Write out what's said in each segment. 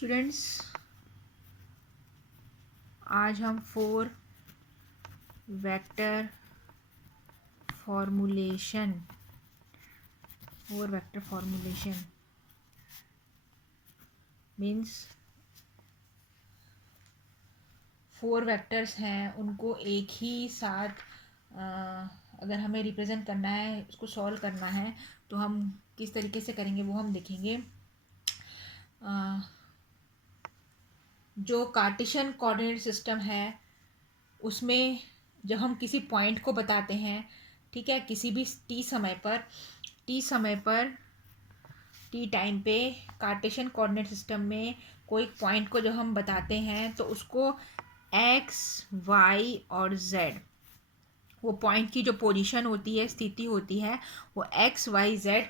Students, आज हम four vector formulation means four vectors हैं, उनको एक ही साथ अगर हमें रिप्रेजेंट करना है, उसको सॉल्व करना है तो हम किस तरीके से करेंगे वो हम देखेंगे। जो कार्टेशियन कोऑर्डिनेट सिस्टम है उसमें जब हम किसी पॉइंट को बताते हैं, ठीक है, किसी भी टी समय पर टी टाइम पे कार्टेशियन कोऑर्डिनेट सिस्टम में कोई पॉइंट को जब हम बताते हैं तो उसको एक्स वाई और जेड, वो पॉइंट की जो पोजीशन होती है, स्थिति होती है, वो एक्स वाई जेड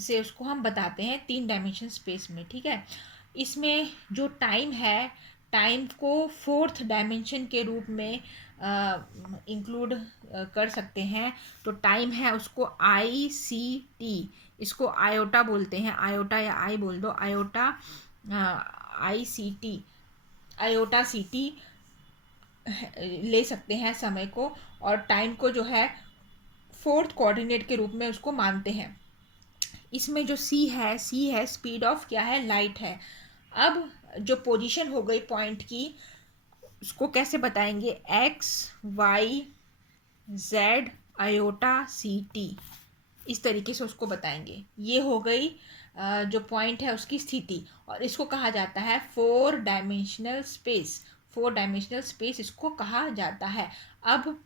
से उसको हम बताते हैं 3 डायमेंशन स्पेस में, ठीक है। इसमें जो टाइम है, टाइम को 4th डायमेंशन के रूप में इंक्लूड कर सकते हैं। तो टाइम है उसको आई सी टी, इसको आयोटा बोलते हैं, आयोटा या आई बोल दो, iota I C T, iota C T ले सकते हैं समय को, और टाइम को जो है 4th कोऑर्डिनेट के रूप में उसको मानते हैं। इसमें जो सी है स्पीड ऑफ क्या है, लाइट है। अब जो पोजीशन हो गई पॉइंट की, उसको कैसे बताएंगे, एक्स वाई जेड आयोटा सी टी, इस तरीके से उसको बताएंगे। ये हो गई जो पॉइंट है उसकी स्थिति, और इसको कहा जाता है 4 डायमेंशनल स्पेस इसको कहा जाता है। अब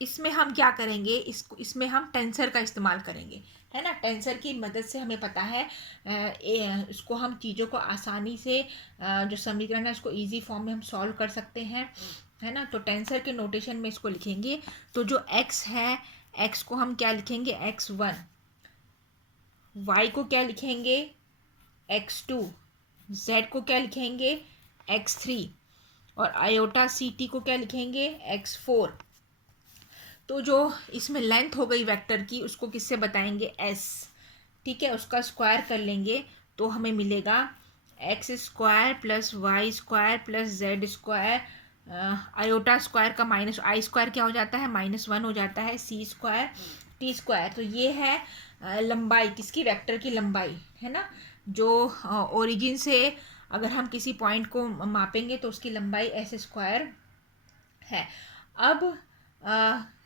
इसमें हम क्या करेंगे, इसमें हम टेंसर का इस्तेमाल करेंगे, है ना। टेंसर की मदद से हमें पता है इसको हम चीज़ों को आसानी से जो समीकरण है उसको इजी फॉर्म में हम सॉल्व कर सकते हैं, है ना। तो टेंसर के नोटेशन में इसको लिखेंगे। तो जो x है, x को हम क्या लिखेंगे, x1, y को क्या लिखेंगे, x2, z को क्या लिखेंगे, x3, और आयोटा सी टी को क्या लिखेंगे, x4। तो जो इसमें लेंथ हो गई वेक्टर की, उसको किससे बताएंगे, s, ठीक है। उसका स्क्वायर कर लेंगे तो हमें मिलेगा x square plus y square plus z square, iota square का माइनस आई स्क्वायर क्या हो जाता है, -1 हो जाता है, सी स्क्वायर टी स्क्वायर। तो ये है लंबाई, किसकी, वेक्टर की लंबाई, है ना। जो ओरिजिन से अगर हम किसी पॉइंट को मापेंगे तो उसकी लंबाई एस स्क्वायर है। अब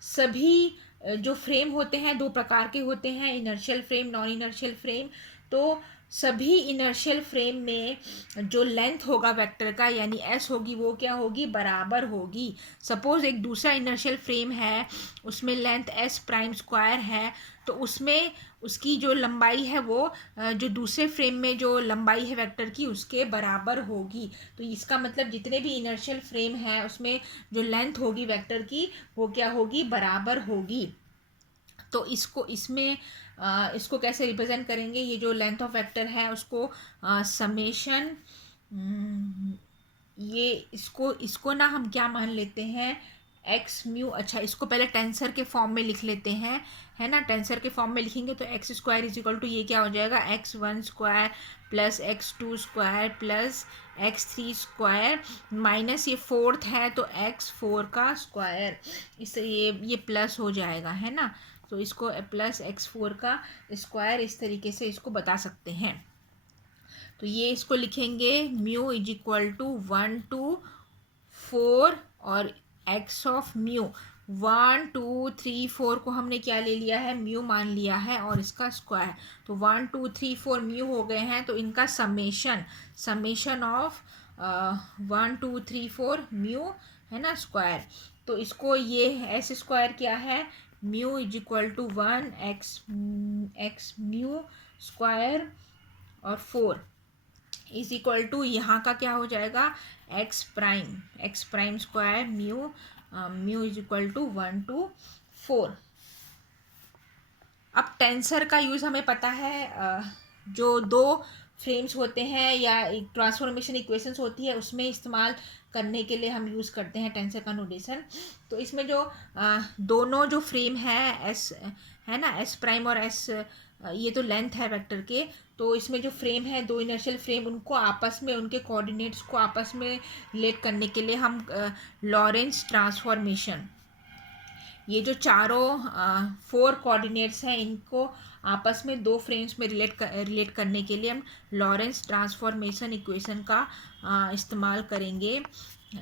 सभी जो फ्रेम होते हैं 2 प्रकार के होते हैं, inertial frame, non inertial frame. तो सभी इनर्शियल फ्रेम में जो लेंथ होगा वेक्टर का, यानी एस होगी, वो क्या होगी, बराबर होगी। सपोज एक दूसरा इनर्शियल फ्रेम है, उसमें लेंथ एस प्राइम स्क्वायर है, तो उसमें उसकी जो लंबाई है वो जो दूसरे फ्रेम में जो लंबाई है वेक्टर की, उसके बराबर होगी। तो इसका मतलब जितने भी इनर्शियल फ्रेम है उसमें जो लेंथ होगी वेक्टर की, वो क्या होगी, बराबर होगी। तो इसको कैसे रिप्रेजेंट करेंगे, ये जो लेंथ ऑफ वेक्टर है उसको समेशन, ये इसको ना हम क्या मान लेते हैं, एक्स म्यू। अच्छा, इसको पहले टेंसर के फॉर्म में लिख लेते हैं, है ना। टेंसर के फॉर्म में लिखेंगे तो x square is equal to, ये क्या हो जाएगा, x1 square plus x2 square plus x3 square, minus ये 4th है तो x4 का स्क्वायर, इससे ये प्लस हो जाएगा, है ना। तो इसको प्लस x4 का स्क्वायर, इस तरीके से इसको बता सकते हैं। तो ये इसको लिखेंगे mu is equal to 1 to 4, और एक्स ऑफ म्यू 1 2 3 4 को हमने क्या ले लिया है, म्यू मान लिया है, और इसका स्क्वायर। तो 1 2 3 4 म्यू हो गए हैं, तो इनका समेशन ऑफ 1 2 3 4 म्यू, है ना, स्क्वायर। तो इसको ये एस स्क्वायर क्या है, mu is equal to 1 x mu square और 4 इज इक्वल टू, यहाँ का क्या हो जाएगा, x prime square mu is equal to 1 to 4। अब टेंसर का यूज़ हमें पता है, जो 2 फ्रेम्स होते हैं या एक ट्रांसफॉर्मेशन इक्वेशंस होती है, उसमें इस्तेमाल करने के लिए हम यूज़ करते हैं टेंसर का नोटेशन। तो इसमें जो दोनों जो फ्रेम है एस, है ना, एस प्राइम और एस ये तो लेंथ है वेक्टर के, तो इसमें जो फ्रेम है, दो इनर्शियल फ्रेम, उनको आपस में, उनके कोऑर्डिनेट्स को आपस में रिलेट करने के लिए हम लॉरेंस ट्रांसफॉर्मेशन, ये जो चारों 4 कोऑर्डिनेट्स हैं, इनको आपस में दो फ्रेम्स में रिलेट करने के लिए हम लॉरेंस ट्रांसफॉर्मेशन इक्वेशन का इस्तेमाल करेंगे,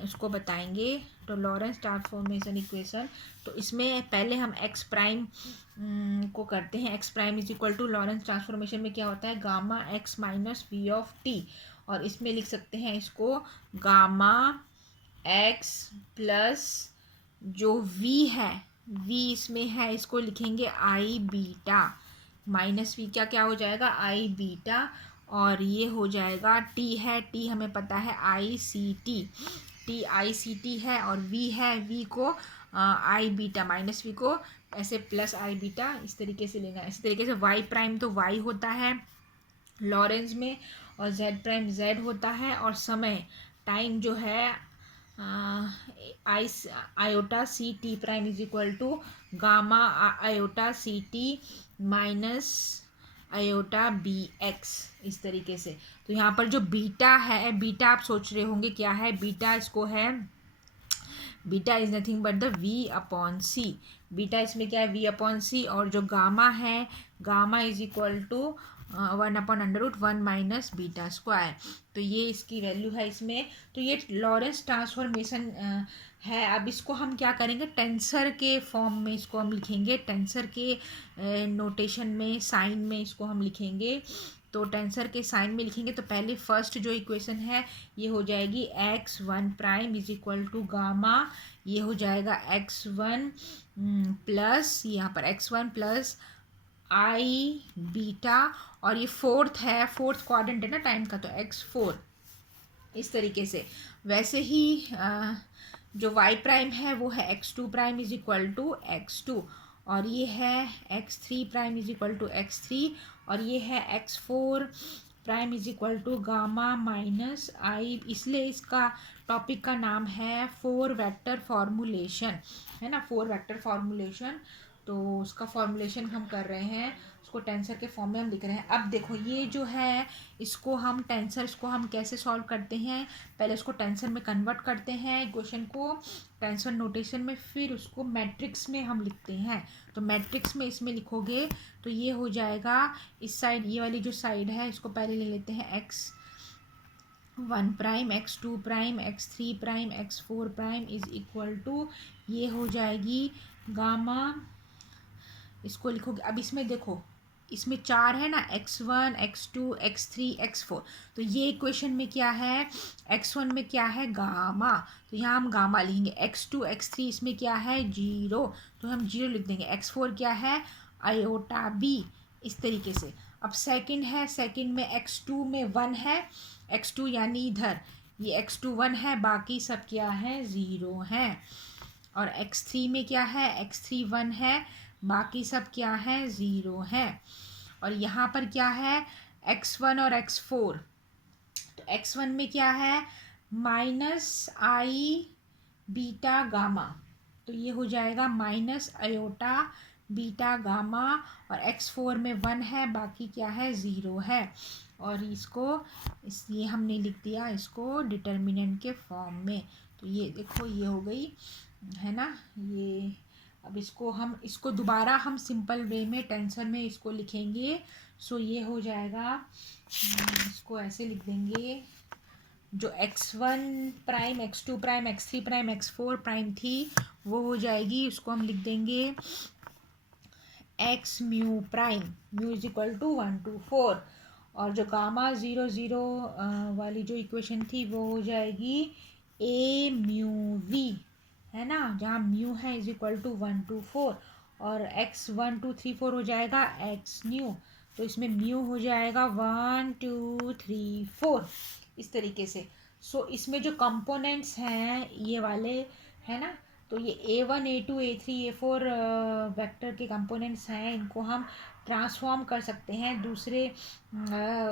उसको बताएंगे। तो लॉरेंस ट्रांसफॉर्मेशन इक्वेशन, तो इसमें पहले हम एक्स प्राइम को करते हैं। X prime is equal to, Lorentz transformation में क्या होता है, gamma x minus v of t, और इसमें लिख सकते हैं इसको गामा एक्स प्लस जो v है, v इसमें है, इसको लिखेंगे आई बीटा, माइनस वी क्या हो जाएगा, आई बीटा, और ये हो जाएगा t है, t हमें पता है I C T, T I C T है, और v है, v को आई बीटा, माइनस वी को ऐसे प्लस आई बीटा इस तरीके से लेना है। इसी तरीके से y प्राइम तो y होता है लॉरेंस में, और z प्राइम z होता है, और समय टाइम जो है I iota C T prime is equal to gamma iota C T minus iota B X, इस तरीके से। तो यहाँ पर जो बीटा है, बीटा आप सोच रहे होंगे क्या है, बीटा इसको है, beta is nothing but the v upon c, beta इसमें क्या है, v अपॉन सी, और जो गामा है, gamma is equal to 1/√1 minus beta square, तो ये इसकी वैल्यू है इसमें। तो ये लॉरेंस ट्रांसफॉर्मेशन है। अब इसको हम क्या करेंगे, टेंसर के फॉर्म में इसको हम लिखेंगे, टेंसर के नोटेशन में, साइन में इसको हम लिखेंगे। तो टेंसर के साइन में लिखेंगे तो पहले फर्स्ट जो इक्वेशन है ये हो जाएगी x1 prime is equal to gamma, ये हो जाएगा x1 प्लस, यहाँ पर x1 प्लस आई बीटा, और ये फोर्थ है, फोर्थ क्वाड्रेंट है ना टाइम का, तो x4, इस तरीके से। वैसे ही जो y प्राइम है वो है x2 prime is equal to x2, और ये है x3 prime is equal to x3, और ये है x4 prime is equal to gamma minus I, इसलिए इसका टॉपिक का नाम है 4 वेक्टर फॉर्मूलेशन, है ना, 4 वेक्टर फॉर्मूलेशन। तो उसका फॉर्मूलेशन हम कर रहे हैं, उसको टेंसर के फॉर्म में हम लिख रहे हैं। अब देखो ये जो है, इसको हम टेंसर, इसको हम कैसे सॉल्व करते हैं, पहले उसको टेंसर में कन्वर्ट करते हैं इक्वेशन को टेंसर नोटेशन में, फिर उसको मैट्रिक्स में हम लिखते हैं। तो मैट्रिक्स में इसमें लिखोगे तो ये हो जाएगा, इस साइड, ये वाली जो साइड है इसको पहले ले लेते हैं, x1 prime, x2 prime, x3 prime, x4 prime is equal to, ये हो जाएगी गामा, इसको लिखोगे। अब इसमें देखो, इसमें 4 है ना, x1 x2 x3 x4, तो ये इक्वेशन में क्या है, x1 में क्या है, गामा, तो यहाँ हम गामा लिखेंगे। x2 x3 इसमें क्या है, 0, तो हम 0 लिख देंगे। x4 क्या है, आयोटा बी, इस तरीके से। अब सेकंड है, सेकंड में x2 में 1 है, x2 यानी इधर ये x2 1 है, बाकी सब क्या है, 0 है। और x3 में क्या है, x3 1 है, बाकी सब क्या है, 0 है। और यहाँ पर क्या है, x1 और x4, तो x1 में क्या है, माइनस आई बीटा गामा, तो ये हो जाएगा माइनस आयोटा बीटा गामा, और x4 में 1 है, बाकी क्या है, 0 है। और इसको इसलिए हमने लिख दिया इसको डिटर्मिनेंट के फॉर्म में। तो ये देखो, ये हो गई, है ना, ये। अब इसको दोबारा हम सिंपल वे में टेंसर में इसको लिखेंगे। सो ये हो जाएगा, इसको ऐसे लिख देंगे, जो x1 prime, x2 prime, x3 prime, x4 prime थी वो हो जाएगी, उसको हम लिख देंगे x mu prime, mu is equal to 1 to 4, और जो गामा 0 0 वाली जो इक्वेशन थी वो हो जाएगी a म्यू v, है ना, जहाँ म्यू है इज इक्वल टू 1 to 4, और x 1 2 3 4 हो जाएगा x न्यू, तो इसमें म्यू हो जाएगा 1 2 3 4, इस तरीके से। सो इसमें जो कंपोनेंट्स हैं ये वाले, है ना, तो ये a1 a2 a3 a4 vector के कंपोनेंट्स हैं, इनको हम ट्रांसफॉर्म कर सकते हैं दूसरे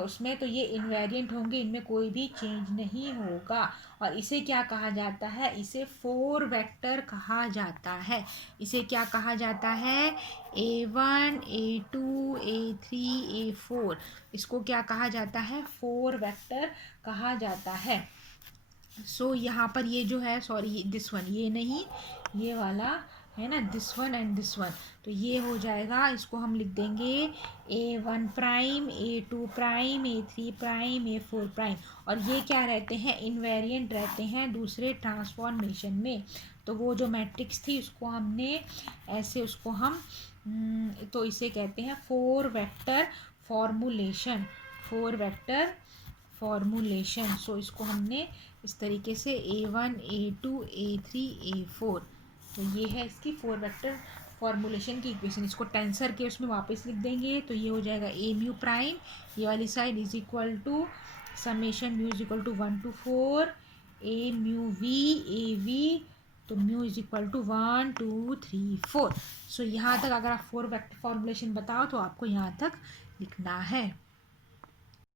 उसमें, तो ये इनवेरिएंट होंगे, इनमें कोई भी चेंज नहीं होगा। और इसे क्या कहा जाता है? इसे 4 वेक्टर कहा जाता है। इसे क्या कहा जाता है? A1 A2 A3 A4, इसको क्या कहा जाता है? 4 वेक्टर कहा जाता है। सो यहाँ पर ये जो है, सॉरी दिस वन, ये नहीं, ये वाला है ना, this one and this one, तो ये हो जाएगा, इसको हम लिख देंगे A1 prime A2 prime A3 prime A4 prime. और ये क्या रहते हैं? इनवेरिएंट रहते हैं दूसरे ट्रांसफॉर्मेशन में। तो वो जो मैट्रिक्स थी उसको हमने ऐसे, उसको हम तो इसे कहते हैं 4 वेक्टर फॉर्मूलेशन, 4 वेक्टर फॉर्मूलेशन। सो इसको हमने इस तरीके से A1 A2 A3 A4, तो ये है इसकी 4 वेक्टर फॉर्मूलेशन की इक्वेशन। इसको टेंसर के उसमें वापस लिख देंगे, तो ये हो जाएगा A म्यू प्राइम, ये वाली side is equal to summation mu is equal to 1 to 4 A mu V A V, तो mu is equal to 1 2 3 4। So यहाँ तक अगर आप 4 वेक्टर फॉर्मूलेशन बताओ तो आपको यहाँ तक लिखना है।